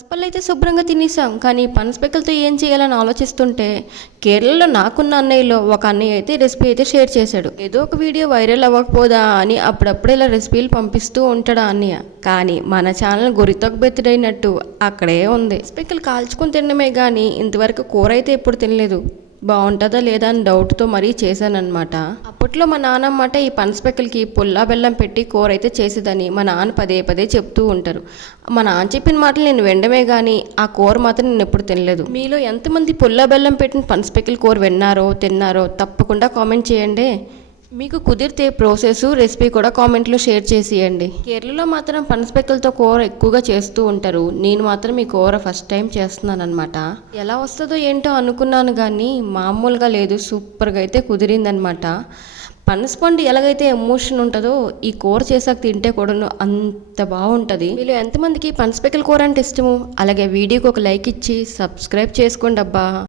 పనసపళ్ళు అయితే శుభ్రంగా తినేసాం కానీ పనసపెక్కలతో ఏం చేయాలని ఆలోచిస్తుంటే కేరళలో నాకున్న అన్నయ్యలో ఒక అన్నయ్య అయితే రెసిపీ అయితే షేర్ చేశాడు. ఏదో ఒక వీడియో వైరల్ అవ్వకపోదా అని అప్పుడప్పుడు ఇలా రెసిపీలు పంపిస్తూ ఉంటాడు అన్నయ్య. కానీ మన ఛానల్ గురితోకి బెత్తుడైనట్టు అక్కడే ఉంది. స్పెక్కలు కాల్చుకొని తినడమే కానీ ఇంతవరకు కూర అయితే ఎప్పుడు తినలేదు. బాగుంటుందా లేదా అని డౌట్తో మరీ చేశానమాట అప్పట్లో మా నాన్నమ్మట ఈ పనసపెక్కలకి పుల్లా బెల్లం పెట్టి కూర అయితే చేసేదని మా నాన్న పదే పదే చెప్తూ ఉంటారు. మా నాన్న చెప్పిన మాటలు నేను వినడమే కానీ ఆ కూర మాత్రం నేను ఎప్పుడు తినలేదు. మీలో ఎంతమంది పుల్లా బెల్లం పెట్టిన పనసపెక్కల కూర విన్నారో తిన్నారో తప్పకుండా కామెంట్ చేయండి. మీకు కుదిరితే ప్రాసెస్ రెసిపీ కూడా కామెంట్లో షేర్ చేసేయండి. కేరళలో మాత్రం పనసపెక్కలతో కూర ఎక్కువగా చేస్తూ ఉంటారు. నేను మాత్రం ఈ కూర ఫస్ట్ టైం చేస్తున్నాను అనమాట ఎలా వస్తుందో ఏంటో అనుకున్నాను కానీ మామూలుగా లేదు. సూపర్గా అయితే కుదిరిందనమాట పనసపండు ఎలాగైతే ఎమోషన్ ఉంటుందో ఈ కూర చేసాక తింటే కూడాను అంత బాగుంటుంది. వీళ్ళు ఎంతమందికి పనసపెక్కల కూర అంటే ఇష్టము? అలాగే వీడియోకి ఒక లైక్ ఇచ్చి సబ్స్క్రైబ్ చేసుకోండి అబ్బా